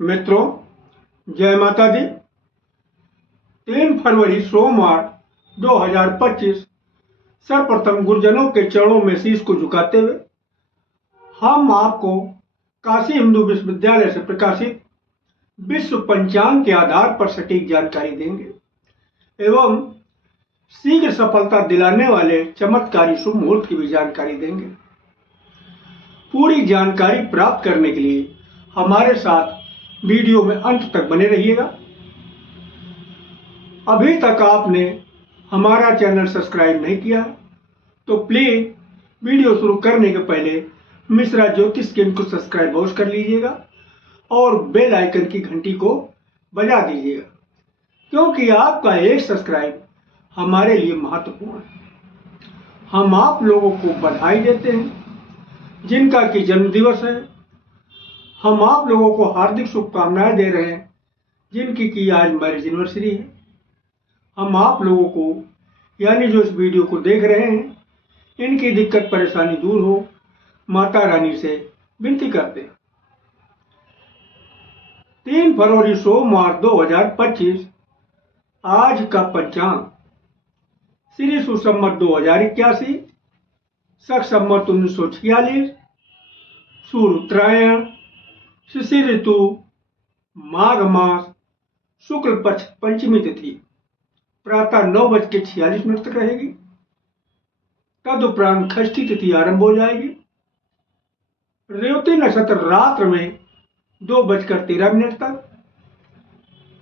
मित्रों, जय माता दी। 3 फरवरी सोमवार 2025 सर्वप्रथम गुरुजनों के चरणों में शीश को झुकाते हुए हम आपको काशी हिंदू विश्वविद्यालय से प्रकाशित विश्व पंचांग के आधार पर सटीक जानकारी देंगे एवं शीघ्र सफलता दिलाने वाले चमत्कारी शुभ मुहूर्त की भी जानकारी देंगे। पूरी जानकारी प्राप्त करने के लिए हमारे साथ वीडियो में अंत तक बने रहिएगा। अभी तक आपने हमारा चैनल सब्सक्राइब नहीं किया तो प्लीज वीडियो शुरू करने के पहले मिश्रा ज्योतिष के इनको सब्सक्राइब अवश्य कर लीजिएगा और बेल आइकन की घंटी को बजा दीजिएगा, क्योंकि आपका एक सब्सक्राइब हमारे लिए महत्वपूर्ण है। हम आप लोगों को बधाई देते हैं जिनका कि जन्मदिवस है। हम आप लोगों को हार्दिक शुभकामनाएं दे रहे हैं जिनकी कि आज मैरिज एनिवर्सरी है। हम आप लोगों को यानी जो इस वीडियो को देख रहे हैं इनकी दिक्कत परेशानी दूर हो, माता रानी से विनती करते हैं। 3 फरवरी सोमवार 2025 आज का पंचांग श्री सुसंवत 2081, शक संवत 1946, सूर्य उत्तरायण, शिशिर ऋतु, माघ मास, शुक्ल पक्ष पंचमी तिथि प्रातः 9:46 तक रहेगी। तदुपरांत षष्ठी तिथि आरंभ हो जाएगी। रेवती नक्षत्र रात्र में 2:13 तक।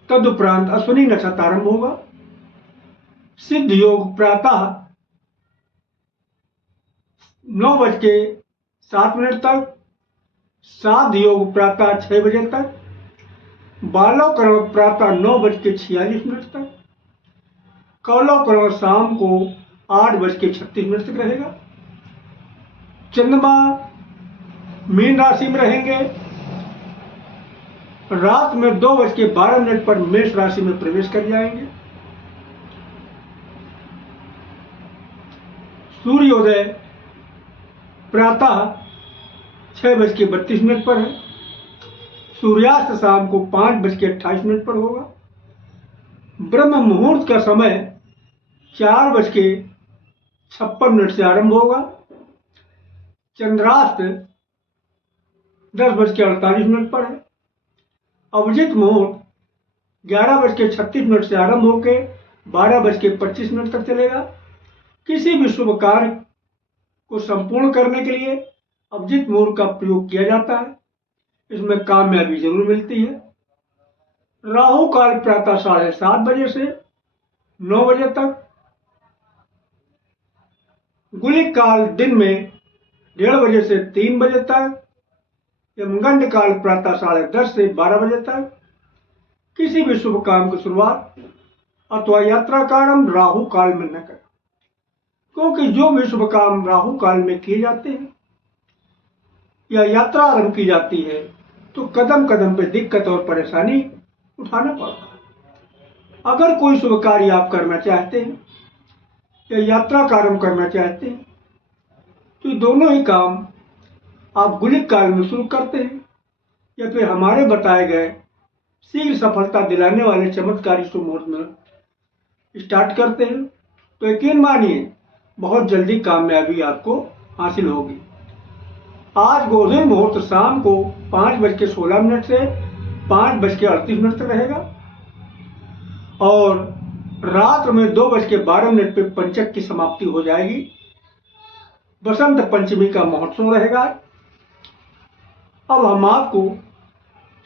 तदुपरांत अश्विनी नक्षत्र आरंभ होगा। सिद्ध योग प्रातः 9:07 तक। साध योग प्रातः 6 बजे तक। बालोकरण प्रातः 9:46 तक। कौलोकरण शाम को 8:36 तक रहेगा। चंद्रमा मीन राशि में रहेंगे। रात में 2:12 पर मेष राशि में प्रवेश कर जाएंगे। सूर्योदय प्रातः 6:32 पर है। सूर्यास्त शाम को 5:28 पर होगा। ब्रह्म मुहूर्त का समय 4:56 से आरंभ होगा। चंद्रास्त 10:48 पर है। अभिजित मुहूर्त 11:36 से आरंभ होकर 12:25 तक चलेगा। किसी भी शुभ कार्य को संपूर्ण करने के लिए अभिजित मुहूर्त का प्रयोग किया जाता है। इसमें कामयाबी जरूर मिलती है। राहु काल प्रातः 7:30 बजे से 9 बजे तक। गुलिक काल दिन में 1:30 बजे से 3 बजे तक। यमगंड काल प्रातः 10:30 से 12 बजे तक। किसी भी शुभ काम की शुरुआत अथवा यात्रा का आरंभ राहु काल में न करें, क्योंकि जो भी शुभ काम राहु काल में किए जाते हैं या यात्रा आरंभ की जाती है तो कदम कदम पे दिक्कत और परेशानी उठाना पड़ता है। अगर कोई शुभ कार्य आप करना चाहते हैं या यात्रा का आरंभ करना चाहते हैं तो दोनों ही काम आप गुलिक काल में शुरू करते हैं या फिर हमारे बताए गए शीघ्र सफलता दिलाने वाले चमत्कारी शुभ मुहूर्त में स्टार्ट करते हैं तो यकीन मानिए बहुत जल्दी कामयाबी आपको हासिल होगी। आज गोधन मुहूर्त शाम को 5:16 से 5:38 तक रहेगा और रात में 2:12 पे पंचक की समाप्ति हो जाएगी। बसंत पंचमी का महोत्सव रहेगा। अब हम आपको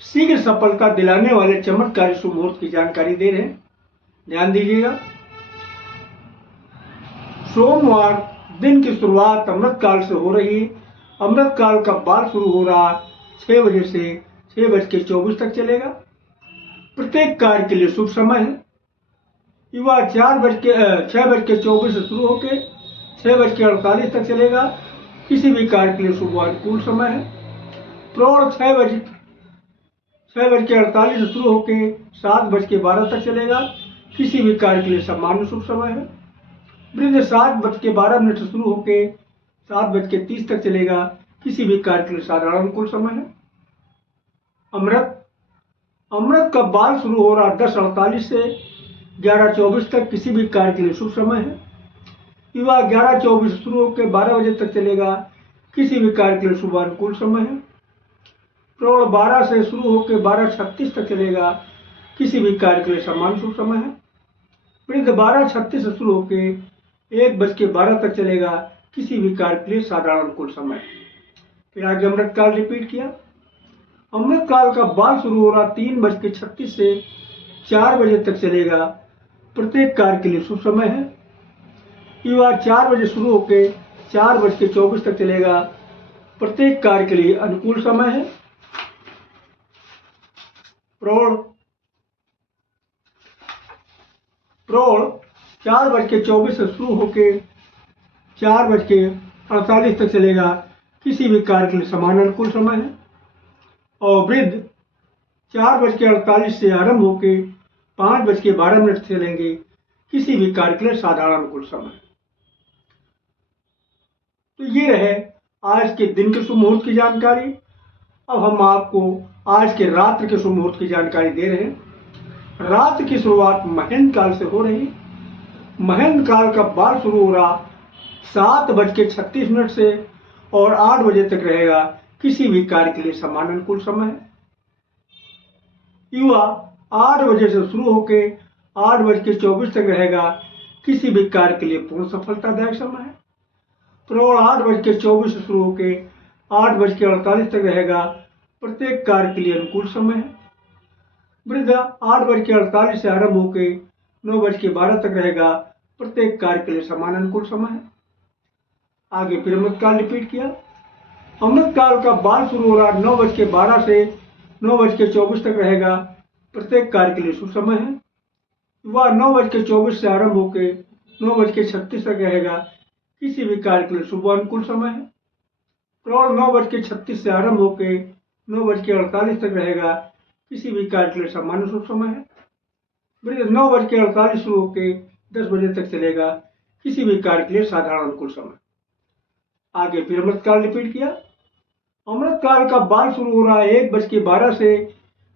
शीघ्र सफलता दिलाने वाले चमत्कारी शुभ मुहूर्त की जानकारी दे रहे हैं, ध्यान दीजिएगा। सोमवार दिन की शुरुआत अमृत काल से हो रही है। अमृत काल का बार शुरू हो रहा 6 बजे से 6:24 तक चलेगा। प्रत्येक कार्य के लिए शुभ समय है। युवा 6:24 से शुरू होकर 6:48 तक चलेगा। किसी भी कार्य के लिए शुभ अनुकूल समय है। प्रौढ़ 6:48 से शुरू होकर 7:12 तक चलेगा। किसी भी कार्य के लिए सामान्य शुभ समय है। वृद्ध 7:12 से शुरू होकर 7:30 तक चलेगा। किसी भी कार्य के लिए साधारण अनुकूल समय है। अमृत अमृत का बाल शुरू हो रहा 10:48 से 11:24 तक, किसी भी कार्य के लिए शुभ समय है। युवा 11:24 शुरू होकर 12 बजे तक चलेगा, किसी भी कार्य के लिए शुभ अनुकूल समय है। प्रौढ़ 12 से शुरू होकर 12:36 तक चलेगा, किसी भी कार्य के लिए समान शुभ समय है। वृद्ध 12:36 से शुरू होकर 1:12 तक चलेगा, किसी भी कार्य के लिए साधारण अनुकूल समय है। फिर आगे अमृत काल रिपीट किया। अमृत काल का बाल शुरू हो रहा 3:36 से 4 बजे तक चलेगा, प्रत्येक कार्य के लिए शुभ समय है। युवा 4 बजे शुरू होकर 4:24 तक चलेगा, प्रत्येक कार्य के लिए अनुकूल समय है। प्रौढ़ 4:24 से शुरू होकर 4:48 तक चलेगा, किसी भी कार्य के लिए समान अनुकूल समय है। और वृद्ध 4:48 से आरंभ होकर 5:12 चलेंगे, किसी भी कार्य के लिए साधारण अनुकूल समय। तो ये रहे आज के दिन के शुभ मुहूर्त की जानकारी। अब हम आपको आज के रात्रि के शुभ मुहूर्त की जानकारी दे रहे हैं। रात की शुरुआत महेंद्र काल से हो रही। महेंद्र काल का बाल शुरू हो रहा 7:36 से और 8 बजे तक रहेगा, किसी भी कार्य के लिए समान अनुकूल समय है। युवा 8 बजे से शुरू होकर 8:24 तक रहेगा, किसी भी कार्य के लिए पूर्ण सफलतादायक समय है। प्रौढ़ 8:24 से शुरू होकर 8:48 तक रहेगा, प्रत्येक कार्य के लिए अनुकूल समय है। वृद्ध 8:48 से आरंभ होकर 9:12 तक रहेगा, प्रत्येक कार्य के लिए समान अनुकूल समय है। आगे फिर अमृत काल रिपीट किया। अमृत काल का बाल शुरू हो रहा 9:12 से 9:24 तक रहेगा, प्रत्येक कार्य के लिए शुभ समय है। वह 9:24 से आरंभ होकर 9:36 तक रहेगा, किसी भी कार्य के लिए शुभ अनुकूल समय है। प्रौढ़ 9:36 से आरंभ होकर 9:48 तक रहेगा, किसी भी कार्य के लिए सामान्य शुभ समय है। वृद्ध 9:48 शुरू होकर 10 बजे तक चलेगा, किसी भी कार्य के लिए साधारण अनुकूल समय। आगे फिर अमृत काल रिपीट किया। अमृत काल का बाल शुरू हो रहा 1:12 से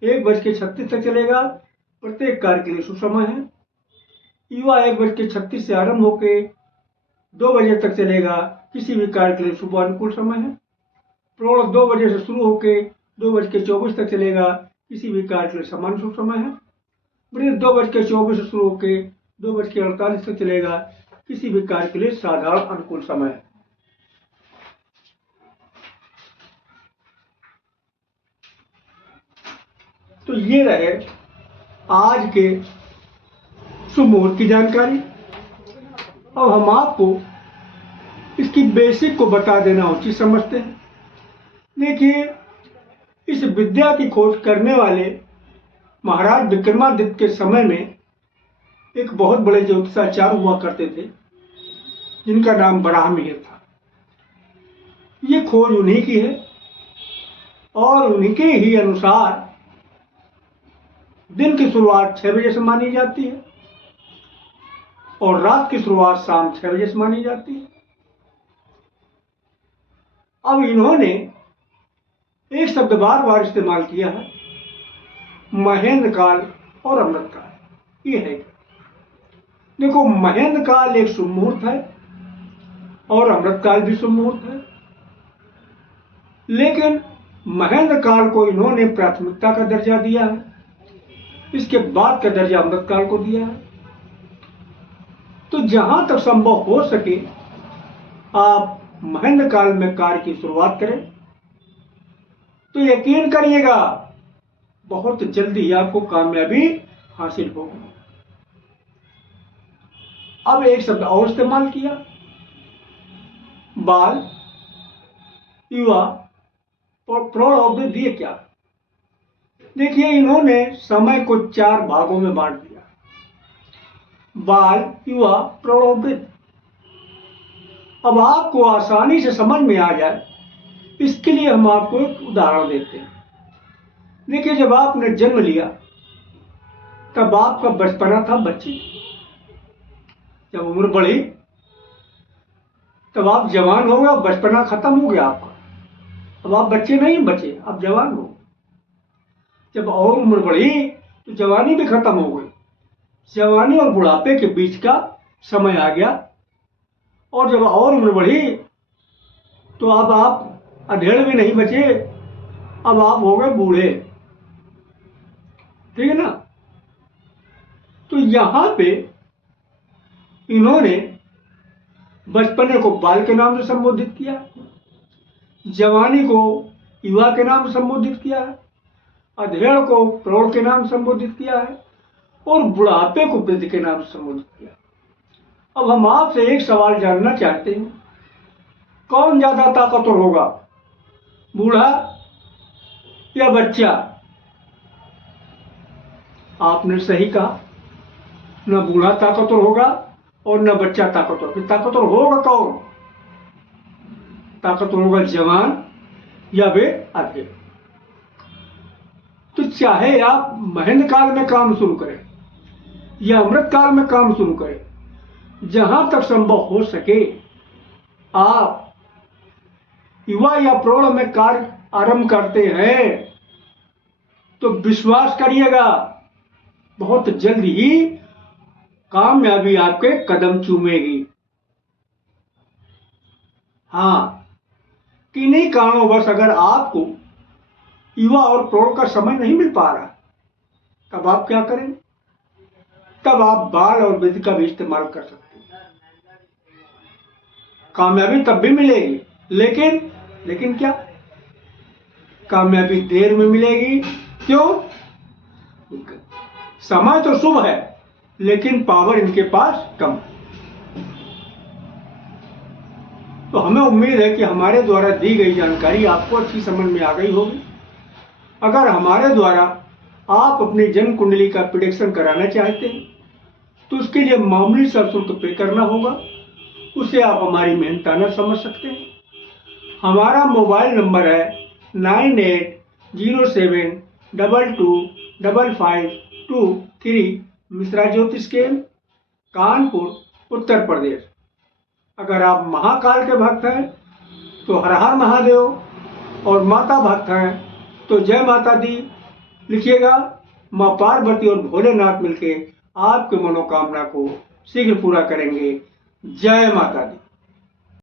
1:36 तक चलेगा, प्रत्येक कार्य के लिए शुभ समय है। युवा 1:36 से आरंभ होकर 2 बजे तक चलेगा, किसी भी कार्य के लिए शुभ अनुकूल समय है। प्रौढ़ 2 बजे से शुरू होकर 2:24 तक चलेगा, किसी भी कार्य के लिए समान शुभ समय है। वृद्ध 2:24 से शुरू होकर 2:48 तक चलेगा, किसी भी कार्य के लिए साधारण अनुकूल समय है। तो ये रहे आज के शुभ मुहूर्त की जानकारी। अब हम आपको इसकी बेसिक को बता देना उचित समझते हैं। देखिए, इस विद्या की खोज करने वाले महाराज विक्रमादित्य के समय में एक बहुत बड़े ज्योतिषाचार्य हुआ करते थे, जिनका नाम बराहमिहिर था। ये खोज उन्हीं की है और उन्हीं के ही अनुसार दिन की शुरुआत 6 बजे से मानी जाती है और रात की शुरुआत शाम 6 बजे से मानी जाती है। अब इन्होंने एक शब्द बार बार इस्तेमाल किया है, महेंद्र काल और अमृत काल। ये है, देखो, महेंद्र काल एक शुभ मुहूर्त है और अमृत काल भी शुभ मुहूर्त है, लेकिन महेंद्र काल को इन्होंने प्राथमिकता का दर्जा दिया है, इसके बाद का दर्जा अमृत काल को दिया है। तो जहां तक संभव हो सके आप महेंद्र काल में कार्य की शुरुआत करें, तो यकीन करिएगा बहुत जल्दी ही आपको कामयाबी हासिल होगी। अब एक शब्द और इस्तेमाल किया, बाल, युवा और प्रौढ़ और वृद्ध। ये क्या? देखिए, इन्होंने समय को 4 भागों में बांट दिया, बाल, युवा, प्रौढ़ और वृद्ध। अब आपको आसानी से समझ में आ जाए, इसके लिए हम आपको एक उदाहरण देते हैं। देखिए, जब आपने जन्म लिया तब आपका बचपना था बच्चे, जब उम्र बढ़ी तब आप जवान हो गए और बचपना खत्म हो गया आपका। अब आप बच्चे नहीं बचे, आप जवान हो। जब और उम्र बढ़ी तो जवानी भी खत्म हो गई। जवानी और बुढ़ापे के बीच का समय आ गया, और जब और उम्र बढ़ी तो अब आप अधेड़ भी नहीं बचे, अब आप हो गए बूढ़े। ठीक है ना। तो यहां पे इन्होंने बचपने को बाल के नाम से संबोधित किया, जवानी को युवा के नाम से संबोधित किया है, अधेड़ को प्रौढ़ के नाम से संबोधित किया है, और बुढ़ापे को वृद्ध के नाम से संबोधित किया। अब हम आपसे एक सवाल जानना चाहते हैं, कौन ज्यादा ताकतवर होगा, बूढ़ा या बच्चा? आपने सही कहा, न बूढ़ा ताकतवर होगा और न बच्चा ताकतवर। फिर ताकतवर होगा कौन? ताकतवर होगा जवान या वे अधेड़। तो चाहे आप महेंद्र काल में काम शुरू करें या अमृत काल में काम शुरू करें, जहां तक संभव हो सके आप युवा या प्रौढ़ में कार्य आरंभ करते हैं तो विश्वास करिएगा बहुत जल्द ही कामयाबी आपके कदम चूमेगी। हाँ, किन्हीं कारणोंवश अगर आपको युवा और प्रौढ़ का समय नहीं मिल पा रहा, तब आप क्या करें? तब आप बाल और वृद्ध का भी इस्तेमाल कर सकते हैं। कामयाबी तब भी मिलेगी, लेकिन क्या? कामयाबी देर में मिलेगी। क्यों? समय तो शुभ है, लेकिन पावर इनके पास कम है। तो हमें उम्मीद है कि हमारे द्वारा दी गई जानकारी आपको अच्छी समझ में आ गई होगी। अगर हमारे द्वारा आप अपनी जन्म कुंडली का प्रेडिक्शन कराना चाहते हैं तो उसके लिए मामूली सा शुल्क पे करना होगा, उसे आप हमारी मेहनताना समझ सकते हैं। हमारा मोबाइल नंबर है 9807225523, मिश्रा ज्योतिष केंद्र, कानपुर, उत्तर प्रदेश। अगर आप महाकाल के भक्त हैं तो हर हर महादेव, और माता भक्त हैं तो जय माता दी लिखिएगा। माँ पार्वती और भोलेनाथ मिलके आपके मनोकामना को शीघ्र पूरा करेंगे। जय माता दी।